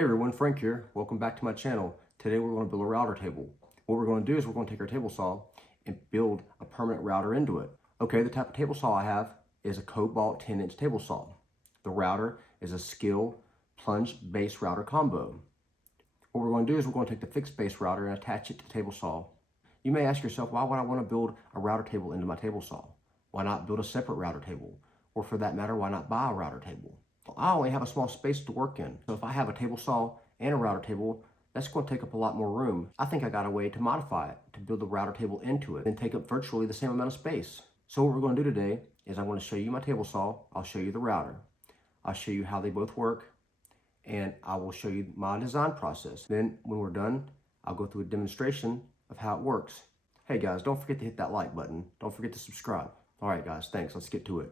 Hey everyone, Frank here. Welcome back to my channel. Today we're going to build a router table. What we're going to do is we're going to take our table saw and build a permanent router into it. Okay, the type of table saw I have is a Kobalt 10-inch table saw. The router is a Skil plunge base router combo. What we're going to do is we're going to take the fixed base router and attach it to the table saw. You may ask yourself, why would I want to build a router table into my table saw? Why not build a separate router table? Or for that matter, why not buy a router table? I only have a small space to work in. So if I have a table saw and a router table, that's going to take up a lot more room. I think I got a way to modify it, to build the router table into it, and take up virtually the same amount of space. So what we're going to do today is I'm going to show you my table saw, I'll show you the router, I'll show you how they both work, and I will show you my design process. Then when we're done, I'll go through a demonstration of how it works. Hey guys, don't forget to hit that like button. Don't forget to subscribe. All right guys, thanks. Let's get to it.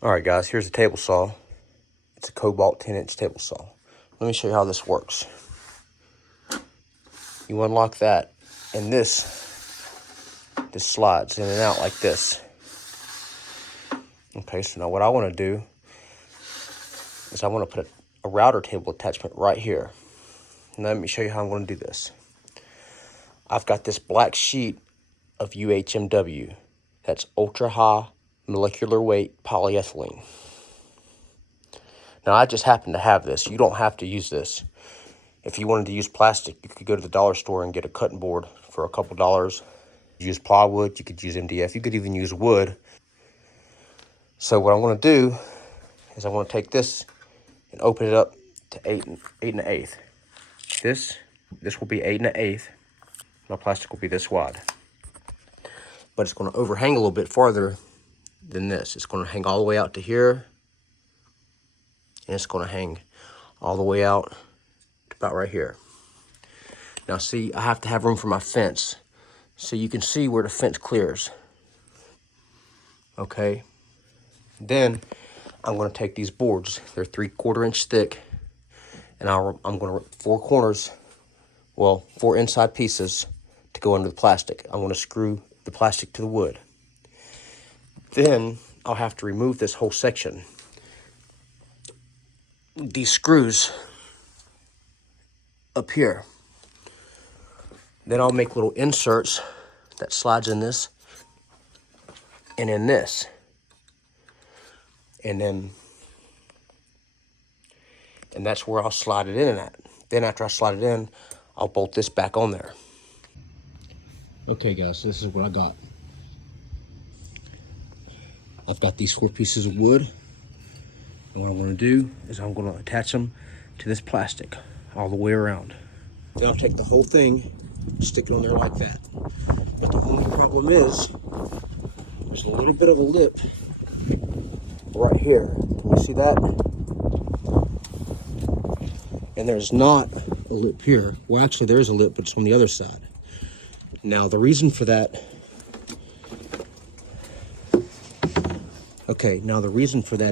All right guys, here's the table saw. It's a Kobalt 10-inch table saw. Let me show you how this works. You unlock that, and this slides in and out like this. Okay, so now what I want to do is I want to put a router table attachment right here. And let me show you how I'm going to do this. I've got this black sheet of UHMW. That's ultra high molecular weight polyethylene. Now I just happen to have this. You don't have to use this. If you wanted to use plastic, you could go to the dollar store and get a cutting board for a couple dollars. Use plywood, you could use MDF, you could even use wood. So what I want to do is I want to take this and open it up to 8 1/8. This will be 8 1/8. My plastic will be this wide. But it's going to overhang a little bit farther than this. It's going to hang all the way out to here. And it's going to hang all the way out to about right here. Now see, I have to have room for my fence. So you can see where the fence clears. Okay. Then I'm going to take these boards. They're 3/4 inch thick. And I'm going to 4 corners, well, 4 inside pieces to go under the plastic. I'm going to screw the plastic to the wood. Then I'll have to remove this whole section. These screws up here. Then I'll make little inserts that slides in this and in this. And that's where I'll slide it in at. Then after I slide it in, I'll bolt this back on there. Okay guys, so this is what I got. I've got these 4 pieces of wood. And what I'm going to do is I'm going to attach them to this plastic all the way around. Then I'll take the whole thing, stick it on there like that. But the only problem is, there's a little bit of a lip right here. Can you see that? And there's not a lip here. Well, actually there is a lip, but it's on the other side. Now the reason for that,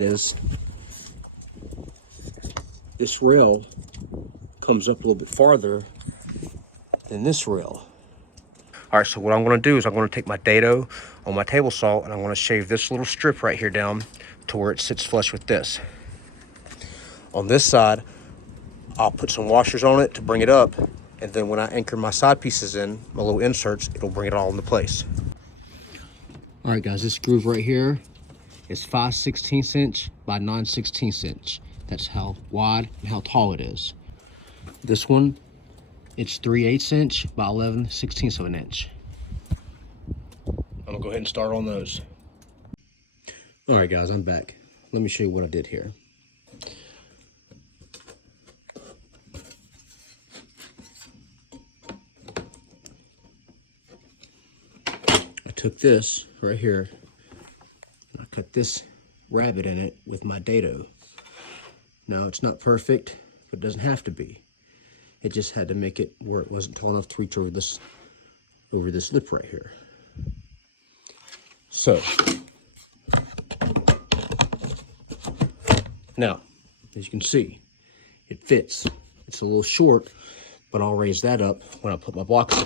is this rail comes up a little bit farther than this rail. All right, so what I'm going to do is I'm going to take my dado on my table saw and I'm going to shave this little strip right here down to where it sits flush with this. On this side, I'll put some washers on it to bring it up, and then when I anchor my side pieces in, my little inserts, it'll bring it all into place. All right, guys, this groove right here is 5/16 inch by 9/16 inch. That's how wide and how tall it is. This one, it's 3/8 inch by 11/16 of an inch. I'm gonna go ahead and start on those. All right, guys, I'm back. Let me show you what I did here. I took this right here, and I cut this rabbit in it with my dado. Now, it's not perfect, but it doesn't have to be. It just had to make it where it wasn't tall enough to reach over this lip right here. So, now, as you can see, it fits. It's a little short, but I'll raise that up when I put my blocks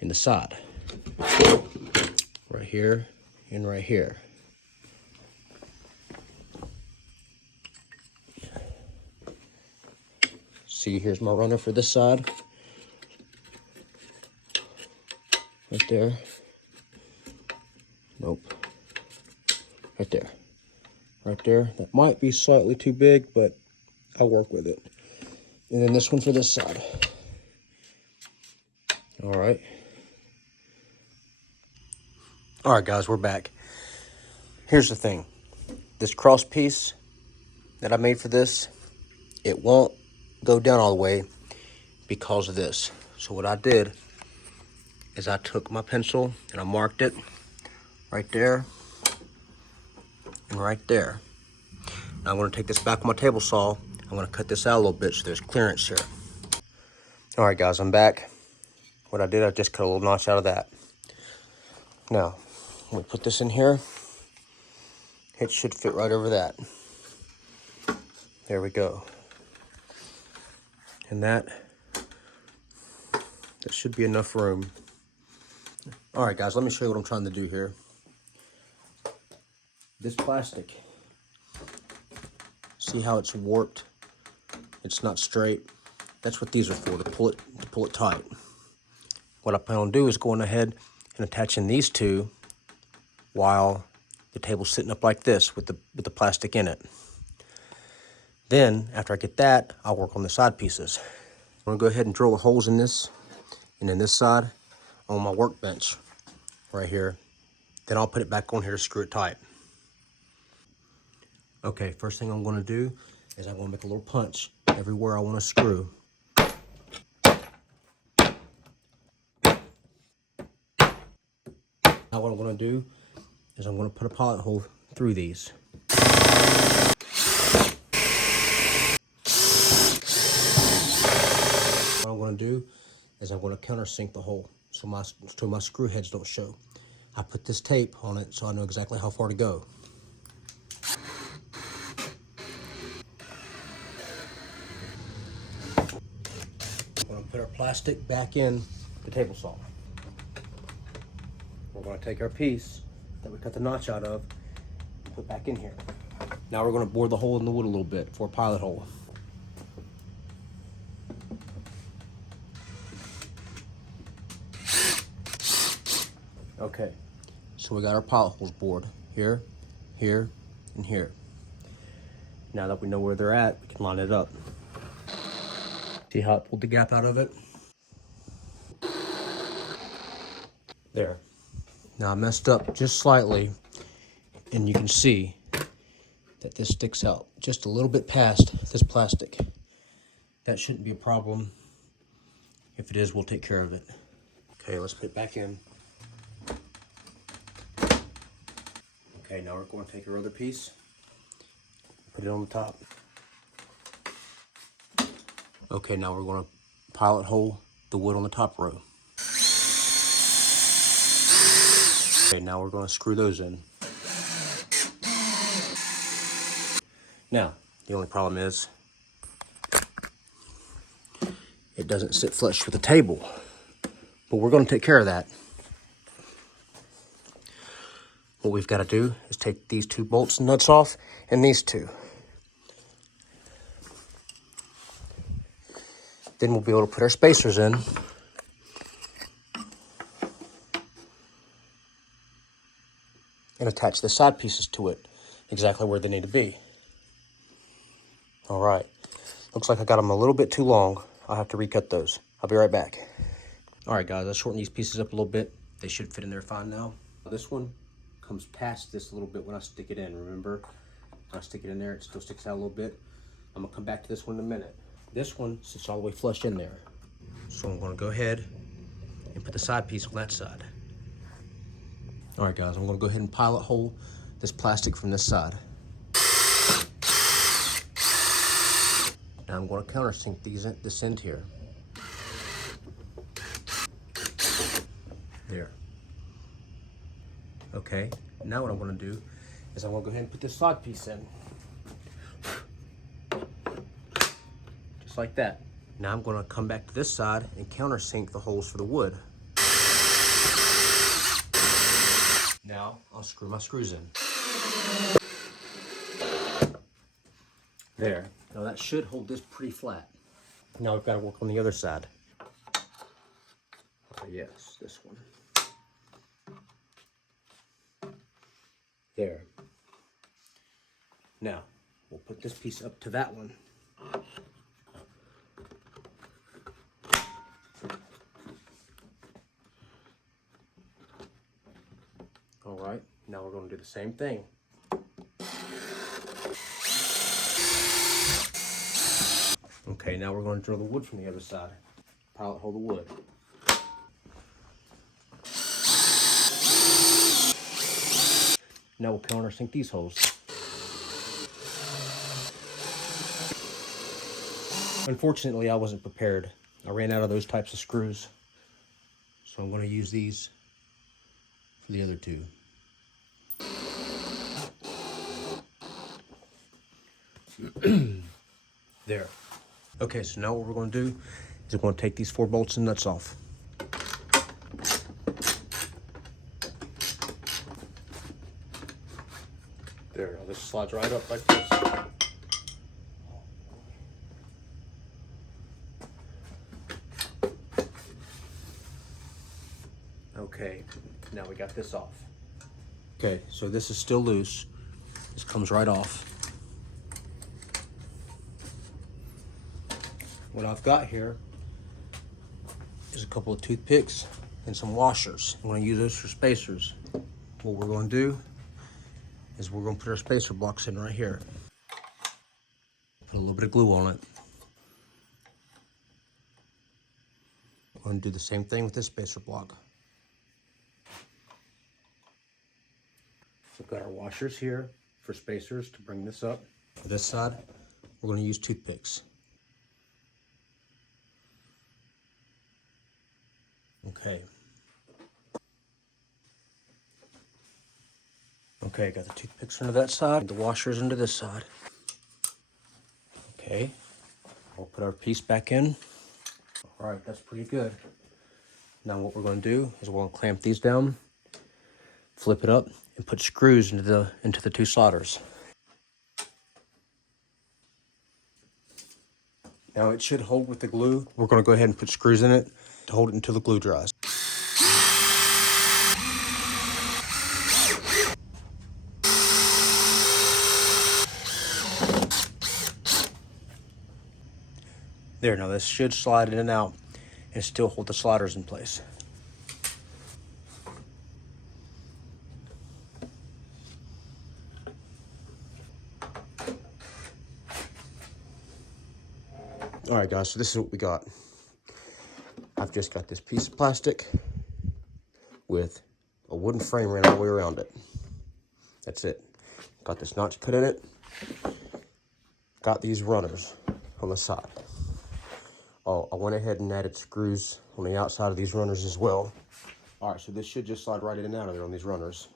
in the side. Right here and right here. See, here's my runner for this side. Right there. Nope. Right there. Right there. That might be slightly too big, but I'll work with it. And then this one for this side. All right. All right, guys, we're back. Here's the thing. This cross piece that I made for this, it won't go down all the way because of this. So what I did is I took my pencil and I marked it right there and right there. Now I'm going to take this back on my table saw. I'm going to cut this out a little bit so there's clearance here. All right, guys, I'm back. What I did, I just cut a little notch out of that. Now, when we put this in here, it should fit right over that. There we go. And that should be enough room. All right, guys, let me show you what I'm trying to do here. This plastic, see how it's warped? It's not straight. That's what these are for, to pull it tight. What I plan on doing is going ahead and attaching these two while the table's sitting up like this with the plastic in it. Then, after I get that, I'll work on the side pieces. I'm gonna go ahead and drill the holes in this and in this side on my workbench right here. Then I'll put it back on here to screw it tight. Okay, first thing I'm gonna do is I'm gonna make a little punch everywhere I wanna screw. Now what I'm going to do is I'm going to put a pilot hole through these. What I'm going to do is I'm going to countersink the hole so my screw heads don't show. I put this tape on it so I know exactly how far to go. I'm going to put our plastic back in the table saw. We're going to take our piece that we cut the notch out of and put back in here. Now we're going to bore the hole in the wood a little bit for a pilot hole. Okay, so we got our pilot holes bored here, here, and here. Now that we know where they're at, we can line it up. See how it pulled the gap out of it? There. Now I messed up just slightly, and you can see that this sticks out just a little bit past this plastic. That shouldn't be a problem. If it is, we'll take care of it. Okay, let's put it back in. Okay, now we're going to take our other piece, put it on the top. Okay, now we're going to pilot hole the wood on the top row. Okay, now we're going to screw those in. Now, the only problem is it doesn't sit flush with the table, but we're going to take care of that. What we've got to do is take these two bolts and nuts off and these two. Then we'll be able to put our spacers in. And attach the side pieces to it exactly where they need to be. All right, looks like I got them a little bit too long. I'll have to recut those. I'll be right back. All right, guys, I shortened these pieces up a little bit. They should fit in there fine now. This one comes past this a little bit when I stick it in. Remember, when I stick it in there, it still sticks out a little bit. I'm gonna come back to this one in a minute. This one sits all the way flush in there. So I'm gonna go ahead and put the side piece on that side. All right, guys, I'm gonna go ahead and pilot hole this plastic from this side. Now I'm gonna countersink this end here. There. Okay, now what I'm gonna do is I'm gonna go ahead and put this side piece in. Just like that. Now I'm gonna come back to this side and countersink the holes for the wood. Now I'll screw my screws in. There. Now that should hold this pretty flat. Now we've got to work on the other side. Yes, this one. There. Now, we'll put this piece up to that one. All right, now we're going to do the same thing. Okay, now we're going to drill the wood from the other side. Pilot hole the wood. Now we'll countersink these holes. Unfortunately, I wasn't prepared. I ran out of those types of screws. So I'm going to use these for the other two. There. Okay, so now what we're going to do is we're going to take these 4 bolts and nuts off. There, now this slides right up like this. Okay, now we got this off. Okay, so this is still loose. This comes right off. What I've got here is a couple of toothpicks and some washers. I'm going to use those for spacers. What we're going to do is we're going to put our spacer blocks in right here. Put a little bit of glue on it. We're going to do the same thing with this spacer block. We've got our washers here for spacers to bring this up. For this side, we're going to use toothpicks. Okay. Okay, got the toothpicks into that side, the washers into this side. Okay, we'll put our piece back in. All right, that's pretty good. Now what we're going to do is we're going to clamp these down, flip it up, and put screws into the 2 solders. Now it should hold with the glue. We're going to go ahead and put screws in it to hold it until the glue dries. There, now this should slide in and out and still hold the sliders in place. All right, guys, so this is what we got. I've just got this piece of plastic with a wooden frame ran all the way around it. That's it. Got this notch cut in it. Got these runners on the side. Oh, I went ahead and added screws on the outside of these runners as well. All right, so this should just slide right in and out of there on these runners.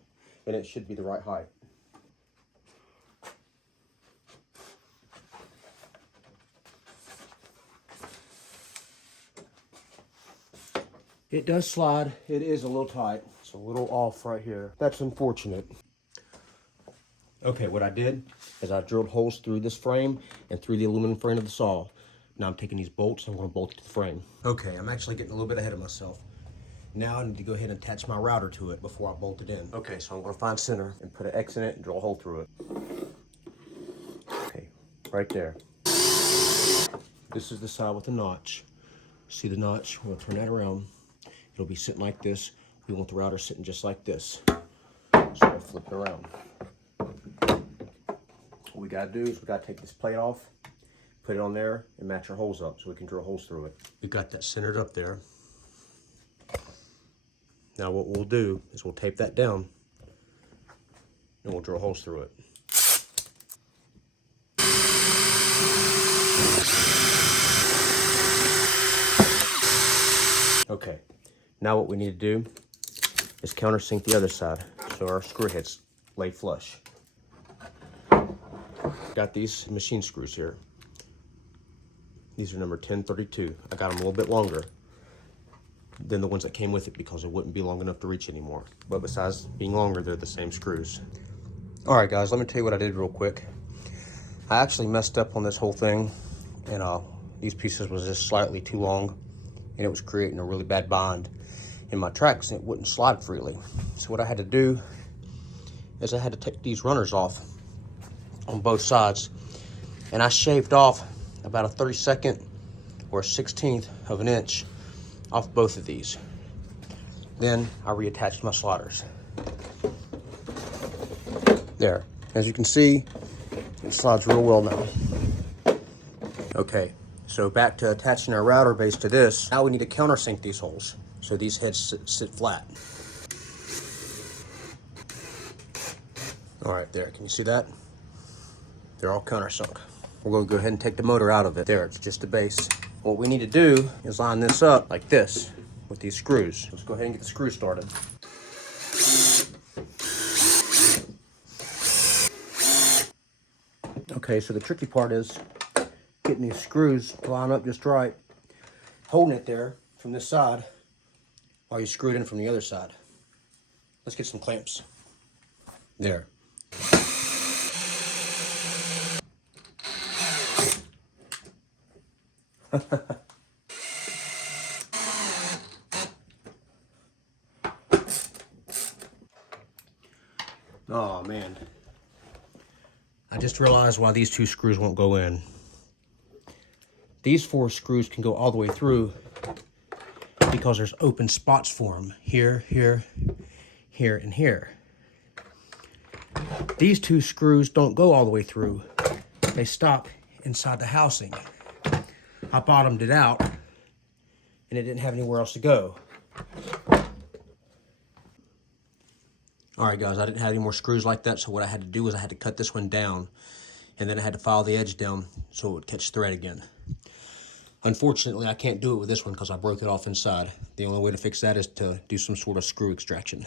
And it should be the right height. It does slide. It is a little tight. It's a little off right here. That's unfortunate. Okay, what I did is I drilled holes through this frame and through the aluminum frame of the saw. Now I'm taking these bolts and I'm going to bolt it to the frame. Okay, I'm actually getting a little bit ahead of myself. Now I need to go ahead and attach my router to it before I bolt it in. Okay, so I'm going to find center and put an X in it and drill a hole through it. Okay, right there. This is the side with the notch. See the notch? We're going to turn that around. It'll be sitting like this. We want the router sitting just like this. So we'll flip it around. What we got to do is we got to take this plate off, put it on there, and match our holes up so we can drill holes through it. We got that centered up there. Now what we'll do is we'll tape that down and we'll drill holes through it. Okay, now what we need to do is countersink the other side so our screw heads lay flush. Got these machine screws here. These are number 1032. I got them a little bit longer than the ones that came with it because it wouldn't be long enough to reach anymore. But besides being longer, they're the same screws. All right, guys, let me tell you what I did real quick. I actually messed up on this whole thing, and these pieces was just slightly too long, and it was creating a really bad bind in my tracks, and it wouldn't slide freely. So what I had to do is I had to take these runners off on both sides, and I shaved off about a 32nd or a 16th of an inch off both of these. Then I reattached my sliders. There, as you can see, it slides real well now. Okay, so back to attaching our router base to this. Now we need to countersink these holes so these heads sit flat. All right, there, can you see that? They're all countersunk. We're gonna go ahead and take the motor out of it. There, it's just the base. What we need to do is line this up like this with these screws. Let's go ahead and get the screw started. Okay, so the tricky part is getting these screws to line up just right, holding it there from this side while you screw it in from the other side. Let's get some clamps. There. Oh man. I just realized why these two screws won't go in. These 4 screws can go all the way through because there's open spots for them. Here, here, here, and here. These 2 screws don't go all the way through. They stop inside the housing. I bottomed it out and it didn't have anywhere else to go. All right, guys, I didn't have any more screws like that, so what I had to do was I had to cut this one down, and then I had to file the edge down so it would catch thread again. Unfortunately, I can't do it with this one because I broke it off inside. The only way to fix that is to do some sort of screw extraction.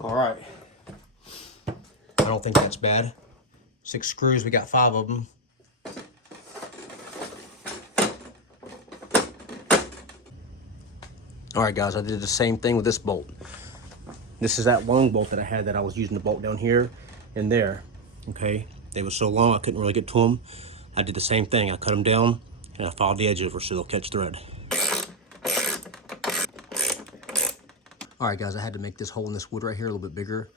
All right. I don't think that's bad. 6 screws, we got 5 of them. All right, guys, I did the same thing with this bolt. This is that long bolt that I had that I was using to bolt down here and there, okay? They were so long I couldn't really get to them. I did the same thing. I cut them down and I filed the edge over so they'll catch thread. All right, guys, I had to make this hole in this wood right here a little bit bigger.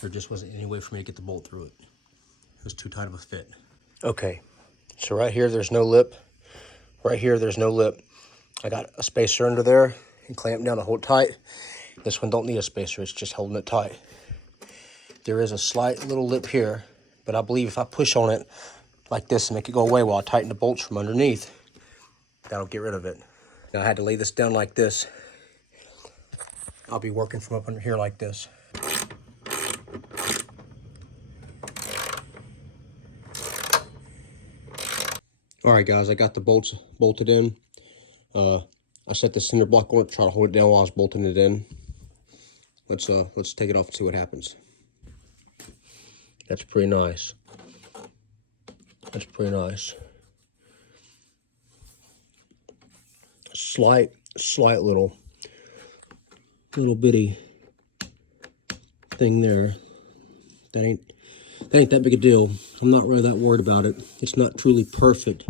There just wasn't any way for me to get the bolt through it. It was too tight of a fit. Okay, so right here there's no lip. Right here there's no lip. I got a spacer under there and clamped down to hold it tight. This one don't need a spacer, it's just holding it tight. There is a slight little lip here, but I believe if I push on it like this and make it go away while I tighten the bolts from underneath, that'll get rid of it. Now I had to lay this down like this. I'll be working from up under here like this. All right, guys, I got the bolts bolted in. I set the cinder block on it to try to hold it down while I was bolting it in. Let's take it off and see what happens. That's pretty nice. That's pretty nice. Slight little bitty thing there. That ain't that big a deal. I'm not really that worried about it. It's not truly perfect,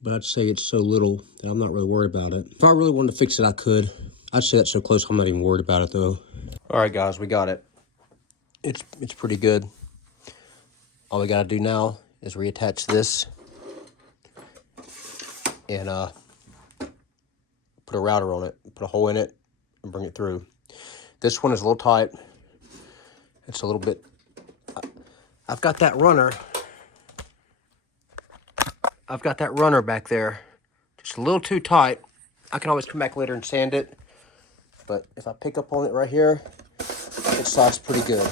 but I'd say it's so little that I'm not really worried about it. If I really wanted to fix it, I could. I'd say that's so close, I'm not even worried about it though. All right, guys, we got it. It's pretty good. All we gotta do now is reattach this and put a router on it, put a hole in it, and bring it through. This one is a little tight. It's a little bit. I've got that runner. I've got that runner back there, just a little too tight. I can always come back later and sand it, but if I pick up on it right here, it slides pretty good.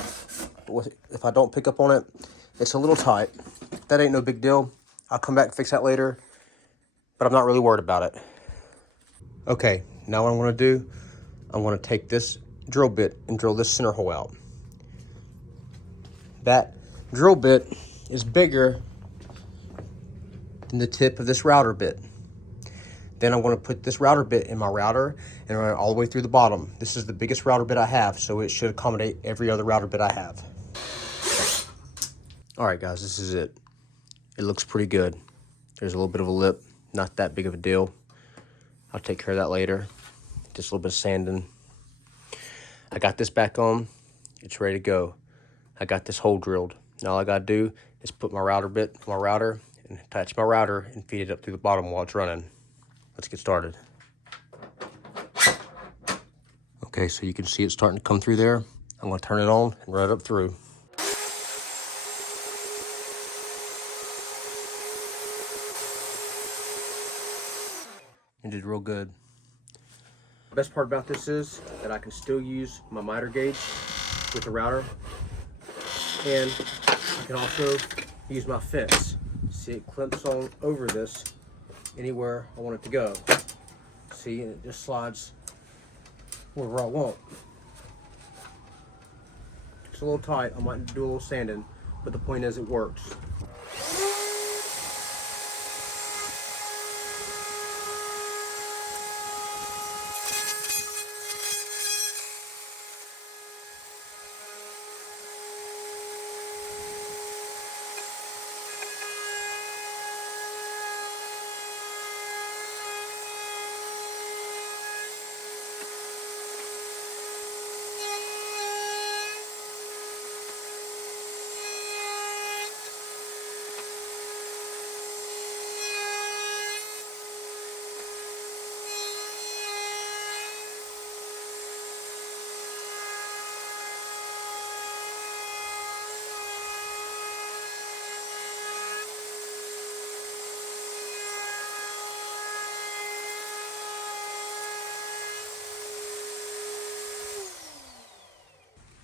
If I don't pick up on it, it's a little tight. That ain't no big deal. I'll come back and fix that later, but I'm not really worried about it. Okay, now what I'm gonna do, I'm gonna take this drill bit and drill this center hole out. That drill bit is bigger than the tip of this router bit. Then I'm going to put this router bit in my router and run it all the way through the bottom. This is the biggest router bit I have, so it should accommodate every other router bit I have. All right, guys, this is it. It looks pretty good. There's a little bit of a lip, not that big of a deal. I'll take care of that later. Just a little bit of sanding. I got this back on. It's ready to go. I got this hole drilled. Now all I gotta do is put my router bit on my router and attach my router and feed it up through the bottom while it's running. Let's get started. Okay, so you can see it's starting to come through there. I'm gonna turn it on and run it up through. It did real good. The best part about this is that I can still use my miter gauge with the router, and I can also use my fence. See, it clamps on over this anywhere I want it to go. See, and it just slides wherever I want. It's a little tight. I might do a little sanding, but the point is it works.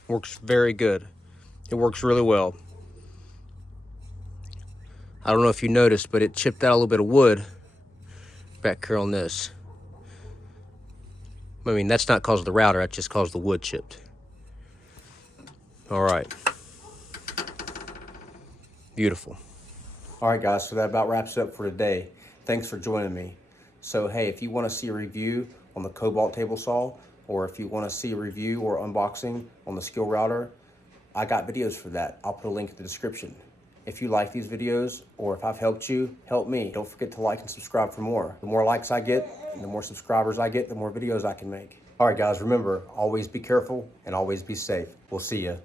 Works very good. It works really well. I don't know if you noticed, but it chipped out a little bit of wood back here on this. I mean, that's not because of the router, that's just because the wood chipped. All right. Beautiful. All right, guys, so that about wraps it up for today. Thanks for joining me. So, hey, if you want to see a review on the Kobalt table saw, or if you want to see a review or unboxing on the Skil router, I got videos for that. I'll put a link in the description. If you like these videos, or if I've helped you, help me. Don't forget to like and subscribe for more. The more likes I get, and the more subscribers I get, the more videos I can make. All right, guys, remember, always be careful and always be safe. We'll see ya.